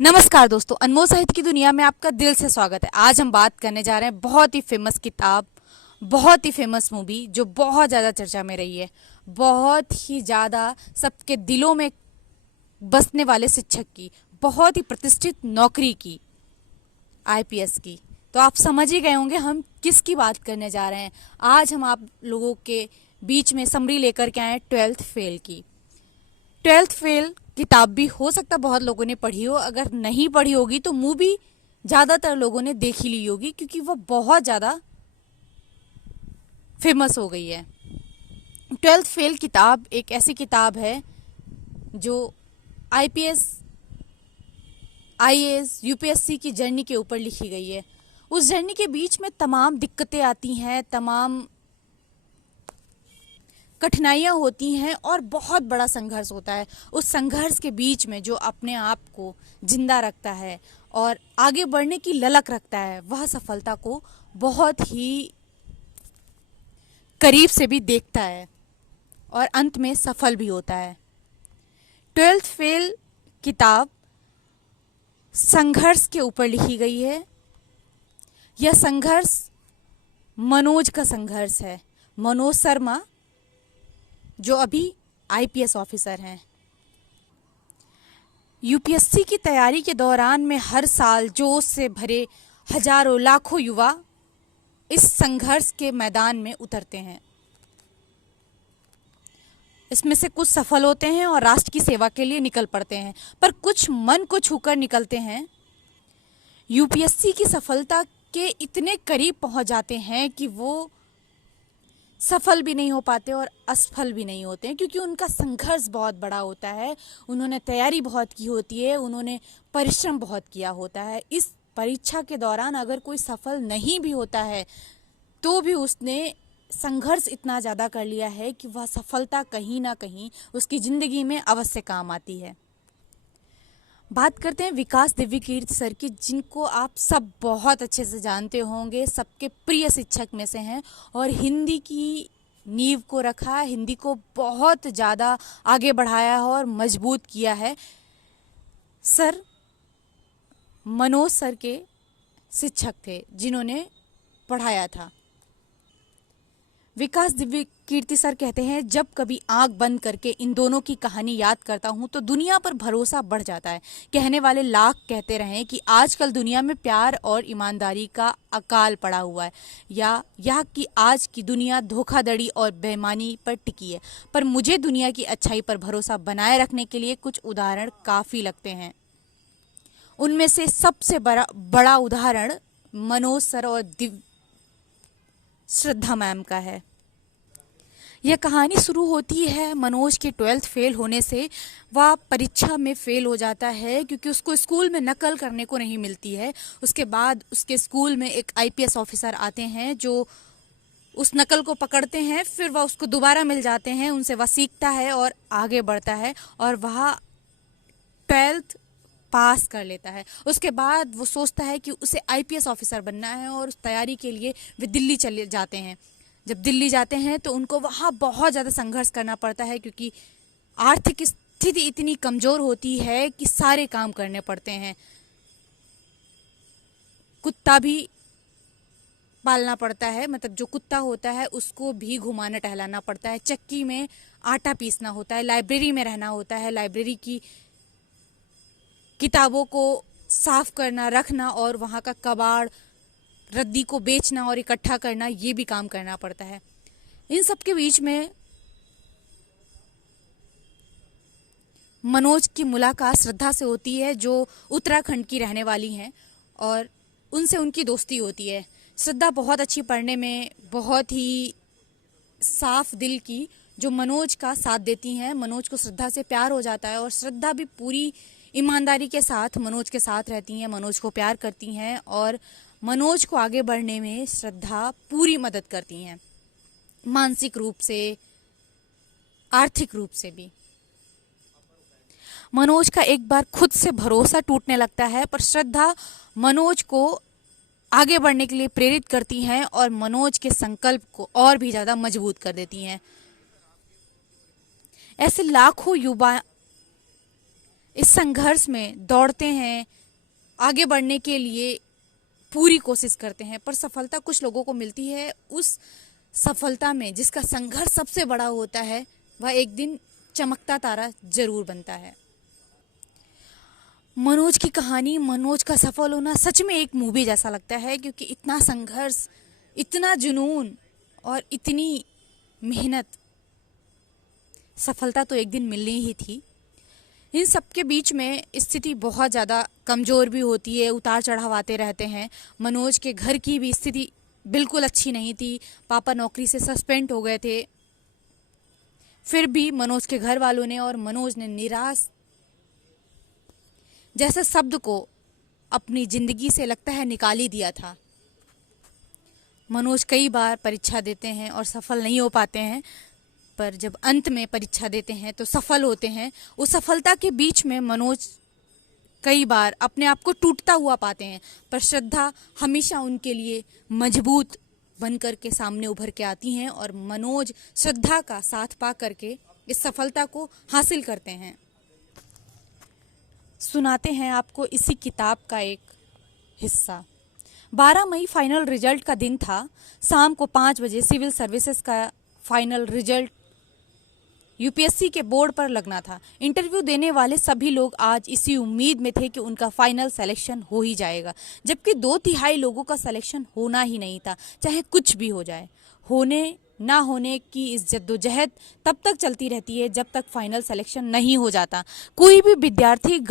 नमस्कार दोस्तों, अनमोल साहित्य की दुनिया में आपका दिल से स्वागत है। आज हम बात करने जा रहे हैं बहुत ही फेमस किताब, बहुत ही फेमस मूवी जो बहुत ज़्यादा चर्चा में रही है, बहुत ही ज़्यादा सबके दिलों में बसने वाले शिक्षक की, बहुत ही प्रतिष्ठित नौकरी की, आईपीएस की। तो आप समझ ही गए होंगे हम किसकी बात करने जा रहे हैं। आज हम आप लोगों के बीच में समरी लेकर के आए 12th फेल की। 12th फेल किताब भी हो सकता बहुत लोगों ने पढ़ी हो, अगर नहीं पढ़ी होगी तो मूवी ज़्यादातर लोगों ने देख ही ली होगी क्योंकि वो बहुत ज़्यादा फेमस हो गई है। 12th फेल किताब एक ऐसी किताब है जो आईपीएस, आईएएस, यूपीएससी की जर्नी के ऊपर लिखी गई है। उस जर्नी के बीच में तमाम दिक्कतें आती हैं, तमाम कठिनाइयाँ होती हैं और बहुत बड़ा संघर्ष होता है। उस संघर्ष के बीच में जो अपने आप को जिंदा रखता है और आगे बढ़ने की ललक रखता है, वह सफलता को बहुत ही करीब से भी देखता है और अंत में सफल भी होता है। 12th फेल किताब संघर्ष के ऊपर लिखी गई है। यह संघर्ष मनोज का संघर्ष है। मनोज शर्मा जो अभी आईपीएस ऑफिसर हैं। यूपीएससी की तैयारी के दौरान में हर साल जोश से भरे हजारों लाखों युवा इस संघर्ष के मैदान में उतरते हैं। इसमें से कुछ सफल होते हैं और राष्ट्र की सेवा के लिए निकल पड़ते हैं, पर कुछ मन को छूकर निकलते हैं। यूपीएससी की सफलता के इतने करीब पहुंच जाते हैं कि वो सफल भी नहीं हो पाते और असफल भी नहीं होते हैं क्योंकि उनका संघर्ष बहुत बड़ा होता है। उन्होंने तैयारी बहुत की होती है, उन्होंने परिश्रम बहुत किया होता है। इस परीक्षा के दौरान अगर कोई सफल नहीं भी होता है तो भी उसने संघर्ष इतना ज़्यादा कर लिया है कि वह सफलता कहीं ना कहीं उसकी ज़िंदगी में अवश्य काम आती है। बात करते हैं विकास दिव्यकीर्ति सर की, जिनको आप सब बहुत अच्छे से जानते होंगे, सबके प्रिय शिक्षक में से हैं और हिंदी की नींव को रखा, हिंदी को बहुत ज़्यादा आगे बढ़ाया है और मजबूत किया है। सर मनोज सर के शिक्षक थे जिन्होंने पढ़ाया था। विकास दिव्य कीर्ति सर कहते हैं, जब कभी आंख बंद करके इन दोनों की कहानी याद करता हूं तो दुनिया पर भरोसा बढ़ जाता है। कहने वाले लाख कहते रहे कि आजकल दुनिया में प्यार और ईमानदारी का अकाल पड़ा हुआ है, या कि आज की दुनिया धोखाधड़ी और बेईमानी पर टिकी है, पर मुझे दुनिया की अच्छाई पर भरोसा बनाए रखने के लिए कुछ उदाहरण काफ़ी लगते हैं। उनमें से सबसे बड़ा उदाहरण मनोज सर और श्रद्धा मैम का है। यह कहानी शुरू होती है मनोज के 12th फेल होने से। वह परीक्षा में फेल हो जाता है क्योंकि उसको स्कूल में नकल करने को नहीं मिलती है। उसके बाद उसके स्कूल में एक आईपीएस ऑफिसर आते हैं जो उस नकल को पकड़ते हैं, फिर वह उसको दोबारा मिल जाते हैं, उनसे वह सीखता है और आगे बढ़ता है और वह 12th पास कर लेता है। उसके बाद वो सोचता है कि उसे आईपीएस ऑफिसर बनना है और उस तैयारी के लिए वे दिल्ली चले जाते हैं। जब दिल्ली जाते हैं तो उनको वहाँ बहुत ज़्यादा संघर्ष करना पड़ता है क्योंकि आर्थिक स्थिति इतनी कमज़ोर होती है कि सारे काम करने पड़ते हैं। कुत्ता भी पालना पड़ता है, मतलब जो कुत्ता होता है उसको भी घुमाना टहलाना पड़ता है, चक्की में आटा पीसना होता है, लाइब्रेरी में रहना होता है, लाइब्रेरी की किताबों को साफ करना, रखना और वहाँ का कबाड़ रद्दी को बेचना और इकट्ठा करना, ये भी काम करना पड़ता है। इन सब के बीच में मनोज की मुलाकात श्रद्धा से होती है जो उत्तराखंड की रहने वाली हैं और उनसे उनकी दोस्ती होती है। श्रद्धा बहुत अच्छी पढ़ने में, बहुत ही साफ दिल की, जो मनोज का साथ देती हैं। मनोज को श्रद्धा से प्यार हो जाता है और श्रद्धा भी पूरी ईमानदारी के साथ मनोज के साथ रहती हैं, मनोज को प्यार करती हैं और मनोज को आगे बढ़ने में श्रद्धा पूरी मदद करती हैं, मानसिक रूप से, आर्थिक रूप से भी। मनोज का एक बार खुद से भरोसा टूटने लगता है, पर श्रद्धा मनोज को आगे बढ़ने के लिए प्रेरित करती हैं और मनोज के संकल्प को और भी ज़्यादा मजबूत कर देती हैं। ऐसे लाखों युवा इस संघर्ष में दौड़ते हैं, आगे बढ़ने के लिए पूरी कोशिश करते हैं, पर सफलता कुछ लोगों को मिलती है। उस सफलता में जिसका संघर्ष सबसे बड़ा होता है, वह एक दिन चमकता तारा जरूर बनता है। मनोज की कहानी, मनोज का सफल होना सच में एक मूवी जैसा लगता है, क्योंकि इतना संघर्ष, इतना जुनून और इतनी मेहनत, सफलता तो एक दिन मिलनी ही थी। इन सब के बीच में स्थिति बहुत ज़्यादा कमज़ोर भी होती है, उतार चढ़ाव आते रहते हैं। मनोज के घर की भी स्थिति बिल्कुल अच्छी नहीं थी, पापा नौकरी से सस्पेंड हो गए थे। फिर भी मनोज के घर वालों ने और मनोज ने निराश जैसे शब्द को अपनी ज़िंदगी से लगता है निकाल ही दिया था। मनोज कई बार परीक्षा देते हैं और सफल नहीं हो पाते हैं, पर जब अंत में परीक्षा देते हैं तो सफल होते हैं। उस सफलता के बीच में मनोज कई बार अपने आप को टूटता हुआ पाते हैं, पर श्रद्धा हमेशा उनके लिए मजबूत बनकर के सामने उभर के आती हैं और मनोज श्रद्धा का साथ पा करके इस सफलता को हासिल करते हैं। सुनाते हैं आपको इसी किताब का एक हिस्सा। 12 मई फाइनल रिजल्ट का दिन था। शाम को 5 बजे सिविल सर्विसेज का फाइनल रिजल्ट यूपीएससी के बोर्ड पर लगना था। इंटरव्यू देने वाले सभी लोग आज इसी उम्मीद में थे कि उनका फाइनल सिलेक्शन हो ही जाएगा, जबकि 2/3 लोगों का सिलेक्शन होना ही नहीं था, चाहे कुछ भी हो जाए। होने ना होने की इस जद्दोजहद तब तक चलती रहती है जब तक फाइनल सिलेक्शन नहीं हो जाता। कोई भी विद्यार्थी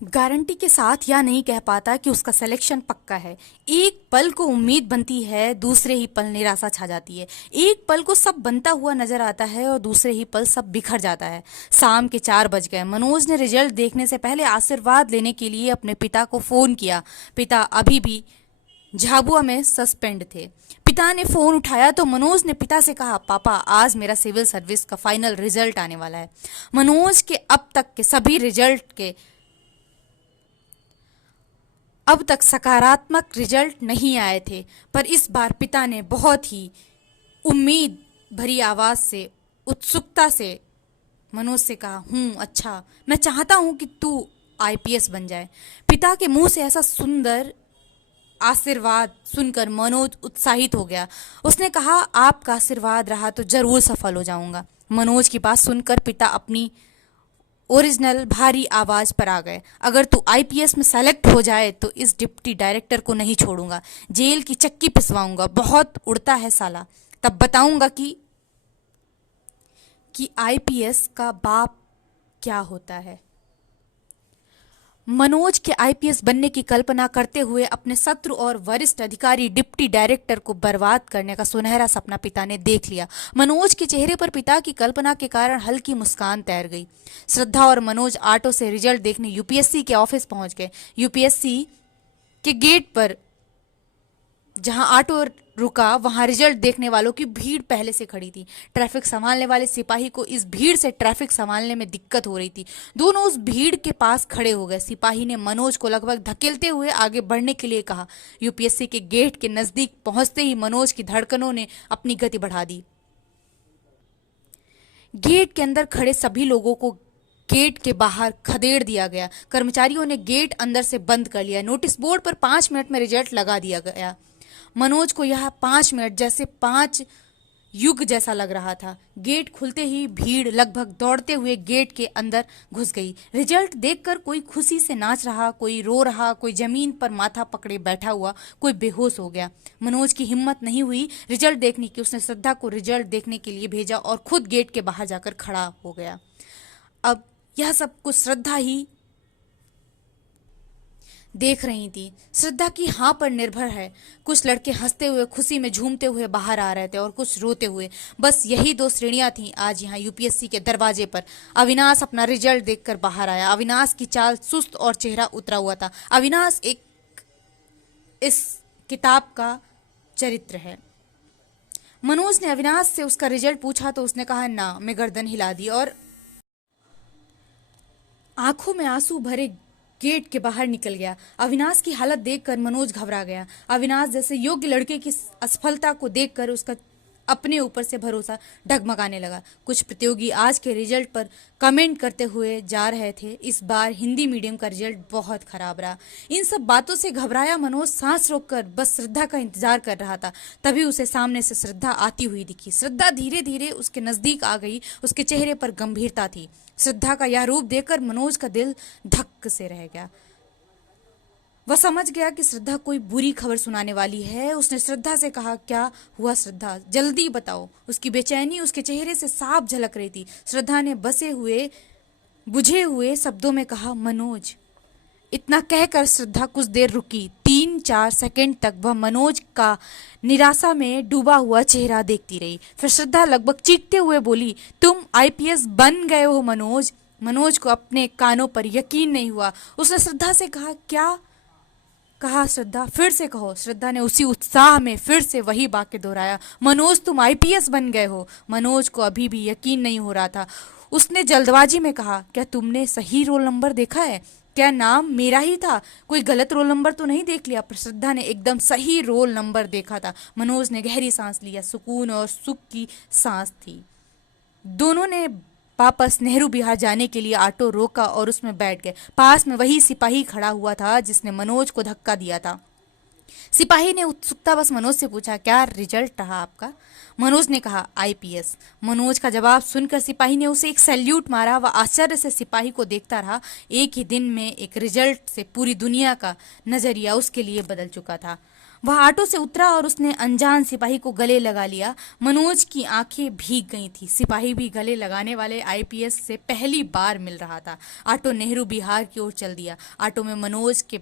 गारंटी के साथ या नहीं कह पाता कि उसका सिलेक्शन पक्का है। एक पल को उम्मीद बनती है, दूसरे ही पल निराशा छा जाती है। एक पल को सब बनता हुआ नजर आता है और दूसरे ही पल सब बिखर जाता है। शाम के 4 बज गए। मनोज ने रिजल्ट देखने से पहले आशीर्वाद लेने के लिए अपने पिता को फोन किया। पिता अभी भी झाबुआ में सस्पेंड थे। पिता ने फोन उठाया तो मनोज ने पिता से कहा, पापा आज मेरा सिविल सर्विस का फाइनल रिजल्ट आने वाला है। मनोज के अब तक सकारात्मक रिजल्ट नहीं आए थे, पर इस बार पिता ने बहुत ही उम्मीद भरी आवाज से, उत्सुकता से मनोज से कहा, अच्छा, मैं चाहता हूं कि तू आईपीएस बन जाए। पिता के मुंह से ऐसा सुंदर आशीर्वाद सुनकर मनोज उत्साहित हो गया। उसने कहा, आपका आशीर्वाद रहा तो जरूर सफल हो जाऊंगा। मनोज की बात सुनकर पिता अपनी ओरिजिनल भारी आवाज पर आ गए। अगर तू आईपीएस में सेलेक्ट हो जाए तो इस डिप्टी डायरेक्टर को नहीं छोड़ूंगा, जेल की चक्की पिसवाऊंगा। बहुत उड़ता है साला, तब बताऊंगा कि आईपीएस का बाप क्या होता है। मनोज के आईपीएस बनने की कल्पना करते हुए अपने शत्रु और वरिष्ठ अधिकारी डिप्टी डायरेक्टर को बर्बाद करने का सुनहरा सपना पिता ने देख लिया। मनोज के चेहरे पर पिता की कल्पना के कारण हल्की मुस्कान तैर गई। श्रद्धा और मनोज ऑटो से रिजल्ट देखने यूपीएससी के ऑफिस पहुंच गए। यूपीएससी के गेट पर जहां ऑटो रुका, वहां रिजल्ट देखने वालों की भीड़ पहले से खड़ी थी। ट्रैफिक संभालने वाले सिपाही को इस भीड़ से ट्रैफिक संभालने में दिक्कत हो रही थी। दोनों उस भीड़ के पास खड़े हो गए। सिपाही ने मनोज को लगभग धकेलते हुए आगे बढ़ने के लिए कहा। यूपीएससी के गेट के नजदीक पहुंचते ही मनोज की धड़कनों ने अपनी गति बढ़ा दी। गेट के अंदर खड़े सभी लोगों को गेट के बाहर खदेड़ दिया गया। कर्मचारियों ने गेट अंदर से बंद कर लिया। नोटिस बोर्ड पर 5 मिनट में रिजल्ट लगा दिया गया। मनोज को यह 5 मिनट जैसे 5 युग जैसा लग रहा था। गेट खुलते ही भीड़ लगभग दौड़ते हुए गेट के अंदर घुस गई। रिजल्ट देखकर कोई खुशी से नाच रहा, कोई रो रहा, कोई जमीन पर माथा पकड़े बैठा हुआ, कोई बेहोश हो गया। मनोज की हिम्मत नहीं हुई रिजल्ट देखने की। उसने श्रद्धा को रिजल्ट देखने के लिए भेजा और खुद गेट के बाहर जाकर खड़ा हो गया। अब यह सब कुछ श्रद्धा ही देख रही थी। श्रद्धा की हाँ पर निर्भर है। कुछ लड़के हंसते हुए, खुशी में झूमते हुए बाहर आ रहे थे और कुछ रोते हुए। बस यही 2 श्रेणियां थीं आज यहाँ यूपीएससी के दरवाजे पर। अविनाश अपना रिजल्ट देखकर बाहर आया। अविनाश की चाल सुस्त और चेहरा उतरा हुआ था। अविनाश इस किताब का चरित्र है। मनोज ने अविनाश से उसका रिजल्ट पूछा तो उसने कहा ना, मैं गर्दन हिला दी और आंखों में आंसू भरे गेट के बाहर निकल गया। अविनाश की हालत देखकर मनोज घबरा गया। अविनाश जैसे योग्य लड़के की असफलता को देखकर उसका अपने ऊपर से भरोसा डगमगाने लगा। कुछ प्रतियोगी आज के रिजल्ट पर कमेंट करते हुए जा रहे थे, इस बार हिंदी मीडियम का रिजल्ट बहुत खराब रहा। इन सब बातों से घबराया मनोज सांस रोककर बस श्रद्धा का इंतजार कर रहा था। तभी उसे सामने से श्रद्धा आती हुई दिखी। श्रद्धा धीरे धीरे उसके नजदीक आ गई। उसके चेहरे पर गंभीरता थी। श्रद्धा का यह रूप देखकर मनोज का दिल धक्क से रह गया। वह समझ गया कि श्रद्धा कोई बुरी खबर सुनाने वाली है। उसने श्रद्धा से कहा, क्या हुआ श्रद्धा, जल्दी बताओ। उसकी बेचैनी उसके चेहरे से साफ झलक रही थी। श्रद्धा ने बुझे हुए शब्दों में कहा, मनोज। इतना कहकर श्रद्धा कुछ देर रुकी। 3-4 सेकंड तक वह मनोज का निराशा में डूबा हुआ चेहरा देखती रही। फिर श्रद्धा लगभग चीखते हुए बोली, तुम IPS बन गए हो मनोज। मनोज को अपने कानों पर यकीन नहीं हुआ। उसने श्रद्धा से कहा, क्या कहा श्रद्धा, फिर से कहो। श्रद्धा ने उसी उत्साह में फिर से वही वाक्य दोहराया, मनोज तुम IPS बन गए हो। मनोज को अभी भी यकीन नहीं हो रहा था। उसने जल्दबाजी में कहा, क्या तुमने सही रोल नंबर देखा है? क्या नाम मेरा ही था? कोई गलत रोल नंबर तो नहीं देख लिया? पर श्रद्धा ने एकदम सही रोल नंबर देखा था। मनोज ने गहरी सांस लिया। सुकून और सुख की सांस थी। दोनों ने वापस नेहरू विहार जाने के लिए ऑटो रोका और उसमें बैठ गए। पास में वही सिपाही खड़ा हुआ था जिसने मनोज को धक्का दिया था। सिपाही ने उत्सुकतावश मनोज से पूछा, क्या रिजल्ट रहा आपका? मनोज ने कहा, IPS। मनोज का जवाब सुनकर सिपाही ने उसे एक सैल्यूट मारा। वह आश्चर्य से सिपाही को देखता रहा। एक ही दिन में एक रिजल्ट से पूरी दुनिया का नजरिया उसके लिए बदल चुका था। वह ऑटो से उतरा और उसने अनजान सिपाही को गले लगा लिया। मनोज की आंखें भीग गई थी। सिपाही भी गले लगाने वाले IPS से पहली बार मिल रहा था। ऑटो नेहरू विहार की ओर चल दिया। ऑटो में मनोज के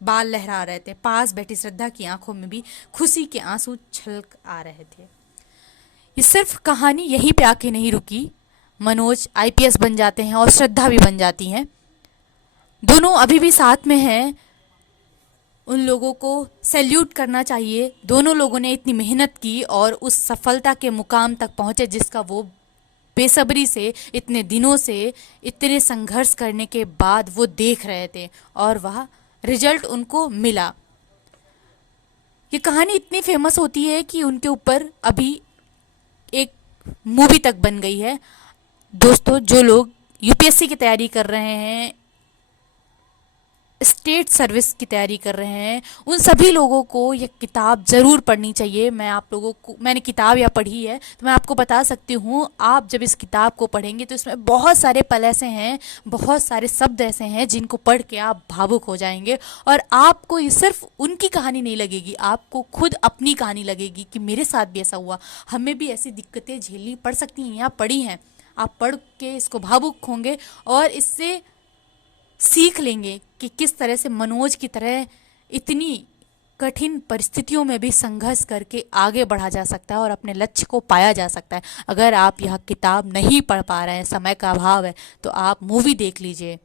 बाल लहरा रहे थे। पास बैठी श्रद्धा की आंखों में भी खुशी के आंसू छलक आ रहे थे। ये सिर्फ कहानी यहीं पे आके नहीं रुकी। मनोज IPS बन जाते हैं और श्रद्धा भी बन जाती हैं। दोनों अभी भी साथ में हैं। उन लोगों को सैल्यूट करना चाहिए। दोनों लोगों ने इतनी मेहनत की और उस सफलता के मुकाम तक पहुंचे जिसका वो बेसब्री से इतने दिनों से इतने संघर्ष करने के बाद वो देख रहे थे और वह रिजल्ट उनको मिला। ये कहानी इतनी फेमस होती है कि उनके ऊपर अभी एक मूवी तक बन गई है। दोस्तों, जो लोग UPSC की तैयारी कर रहे हैं, स्टेट सर्विस की तैयारी कर रहे हैं, उन सभी लोगों को यह किताब ज़रूर पढ़नी चाहिए। मैंने किताब या पढ़ी है तो मैं आपको बता सकती हूँ। आप जब इस किताब को पढ़ेंगे तो इसमें बहुत सारे पल ऐसे हैं, बहुत सारे शब्द ऐसे हैं जिनको पढ़ के आप भावुक हो जाएंगे और आपको ये सिर्फ उनकी कहानी नहीं लगेगी, आपको खुद अपनी कहानी लगेगी कि मेरे साथ भी ऐसा हुआ, हमें भी ऐसी दिक्कतें झेलनी पड़ सकती हैं या पड़ी हैं। आप पढ़ के इसको भावुक होंगे और इससे सीख लेंगे कि किस तरह से मनोज की तरह इतनी कठिन परिस्थितियों में भी संघर्ष करके आगे बढ़ा जा सकता है और अपने लक्ष्य को पाया जा सकता है। अगर आप यह किताब नहीं पढ़ पा रहे हैं, समय का अभाव है, तो आप मूवी देख लीजिए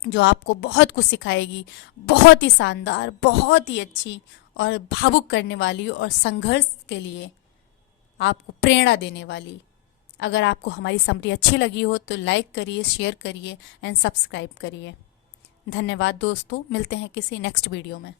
जो आपको बहुत कुछ सिखाएगी। बहुत ही शानदार, बहुत ही अच्छी और भावुक करने वाली और संघर्ष के लिए आपको प्रेरणा देने वाली। अगर आपको हमारी समरी अच्छी लगी हो तो लाइक करिए, शेयर करिए एंड सब्सक्राइब करिए। धन्यवाद दोस्तों, मिलते हैं किसी नेक्स्ट वीडियो में।